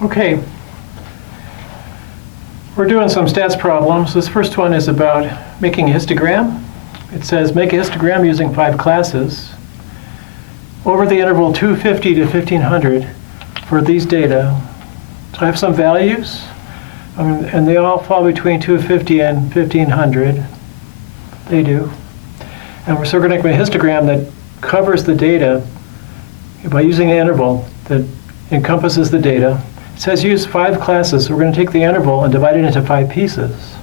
Okay, we're doing some stats problems. This first one is about making a histogram. It says make a histogram using 5 classes over the interval 250 to 1500 for these data. So I have some values, and they all fall between 250 and 1500. They do. And we're going to make a histogram that covers the data by using an interval that encompasses the data. It says use 5 classes. So we're going to take the interval and divide it into 5 pieces.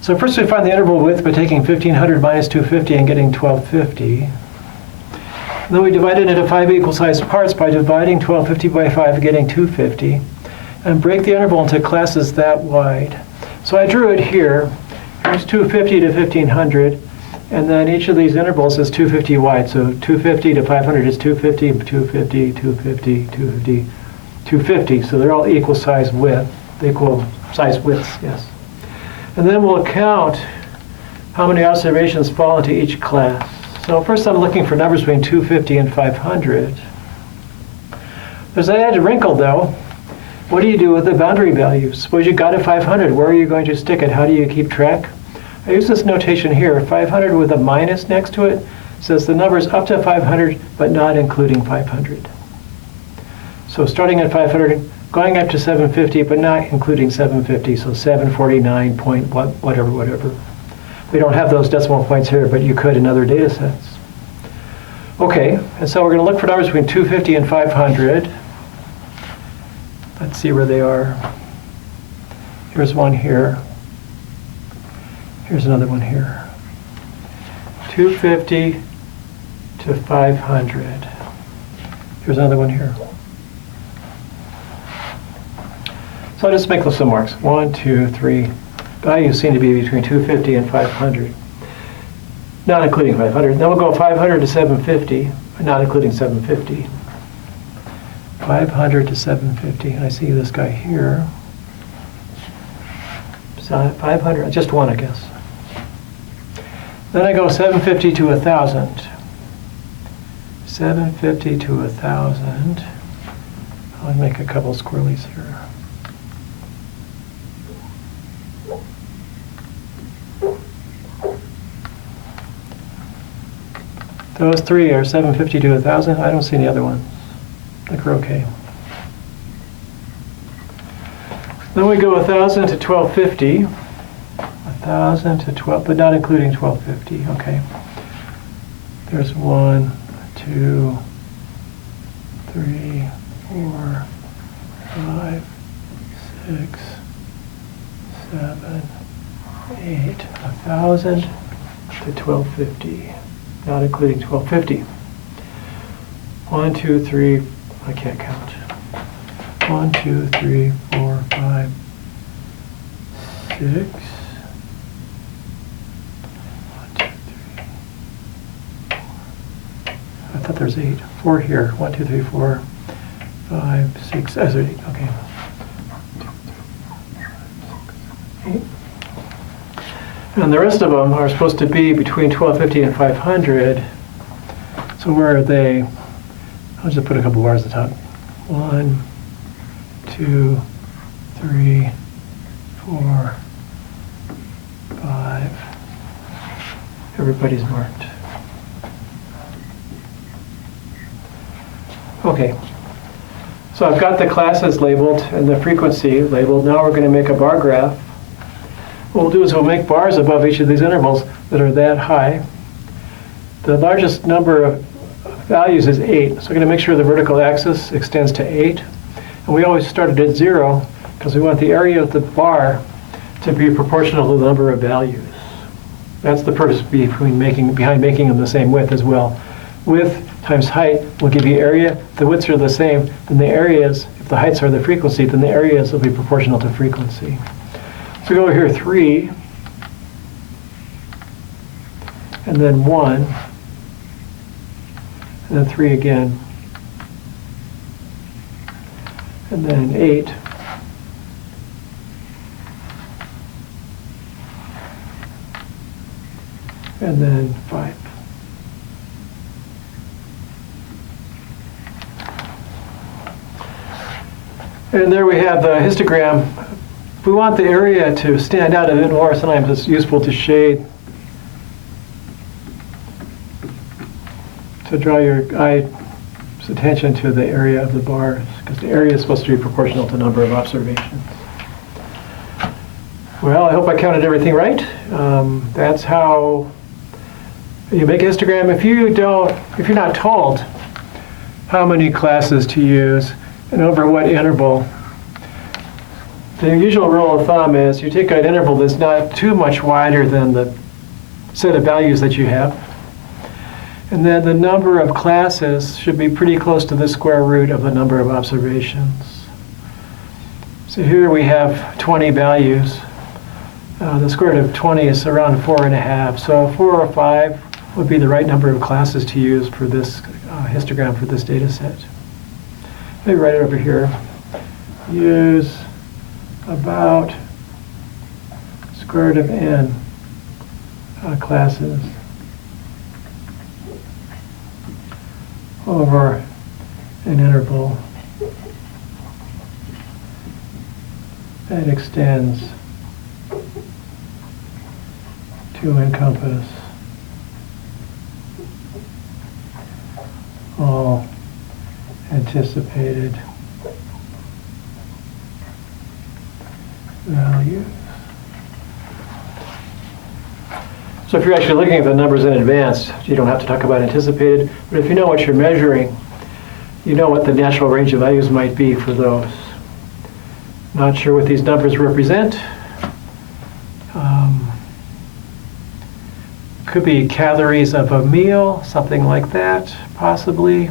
So first we find the interval width by taking 1500 minus 250 and getting 1250. And then we divide it into 5 equal sized parts by dividing 1250 by 5, getting 250. And break the interval into classes that wide. So I drew it here. Here's 250 to 1500. And then each of these intervals is 250 wide. So 250 to 500 is 250, 250, 250, 250, 250. So they're all equal size width, equal size widths, yes. And then we'll count how many observations fall into each class. So first I'm looking for numbers between 250 and 500. There's an added wrinkle though. What do you do with the boundary values? Suppose you got a 500, where are you going to stick it? How do you keep track? I use this notation here, 500 with a minus next to it, says the number's up to 500, but not including 500. So starting at 500, going up to 750, but not including 750, so 749 point whatever. We don't have those decimal points here, but you could in other data sets. Okay, and so we're going to look for numbers between 250 and 500. Let's see where they are. Here's one here. Here's another one here. 250 to 500. Here's another one here. So I'll just make some marks. 1, 2, 3. Values seem to be between 250 and 500. Not including 500. Then we'll go 500 to 750, not including 750. 500 to 750. And I see this guy here. So 500, just one, I guess. Then I go 750 to 1,000. 750 to 1,000. I'll make a couple squirrelies here. Those 3 are 750 to 1,000. I don't see any other ones. I think we're okay. Then we go 1,000 to 1,250. 1,000 to 12, but not including 1,250. Okay. There's 1, 2, 3, 4, 5, 6, 7, 8. 1,000 to 1,250. Not including 1,250. 1, 2, 3, I can't count. 1, 2, 3, 4, 5, 6. 1, 2, 3, 4. I thought there was 8. 4 here. 1, 2, 3, 4, 5, 6. There's 8. Okay. 8. And the rest of them are supposed to be between 1,250 and 500. So where are they? I'll just put a couple bars at the top. 1, 2, 3, 4, 5. Everybody's marked. Okay. So I've got the classes labeled and the frequency labeled. Now we're going to make a bar graph. What we'll do is we'll make bars above each of these intervals that are that high. The largest number of values is 8, so we're going to make sure the vertical axis extends to 8. And we always started at 0 because we want the area of the bar to be proportional to the number of values. That's the purpose behind making them the same width as well. Width times height will give you area. If the widths are the same, then the areas, if the heights are the frequency, then the areas will be proportional to frequency. So we go over here 3, and then 1, and then 3 again, and then 8, and then 5. And there we have the histogram. If we want the area to stand out a bit more, sometimes it's useful to shade, to draw your eye's attention to the area of the bars, because the area is supposed to be proportional to the number of observations. Well, I hope I counted everything right. That's how you make a histogram. If you're not told how many classes to use and over what interval, the usual rule of thumb is you take an interval that's not too much wider than the set of values that you have. And then the number of classes should be pretty close to the square root of the number of observations. So here we have 20 values. The square root of 20 is around 4.5. So 4 or 5 would be the right number of classes to use for this histogram for this data set. Let me write it over here. Use about square root of n classes over an interval that extends to encompass all anticipated values. So if you're actually looking at the numbers in advance, you don't have to talk about anticipated, but if you know what you're measuring, you know what the natural range of values might be for those. Not sure what these numbers represent. Could be calories of a meal, something like that, possibly.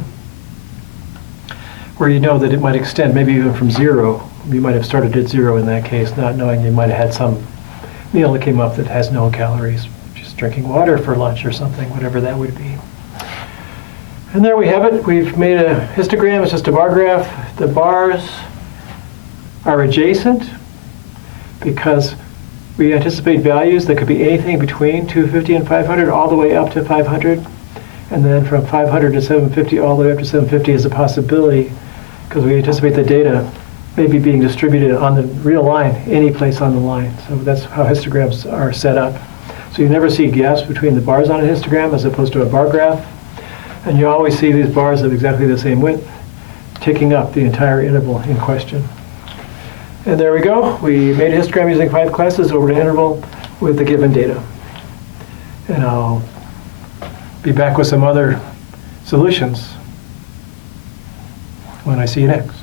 Where you know that it might extend, maybe even from 0. You might have started at 0 in that case, not knowing you might have had some meal that came up that has no calories, just drinking water for lunch or something, whatever that would be. And there we have it. We've made a histogram. It's just a bar graph. The bars are adjacent because we anticipate values that could be anything between 250 and 500 all the way up to 500. And then from 500 to 750 all the way up to 750 is a possibility because we anticipate the data maybe being distributed on the real line, any place on the line. So that's how histograms are set up. So you never see gaps between the bars on a histogram as opposed to a bar graph. And you always see these bars of exactly the same width taking up the entire interval in question. And there we go. We made a histogram using 5 classes over an interval with the given data. And I'll be back with some other solutions when I see you next.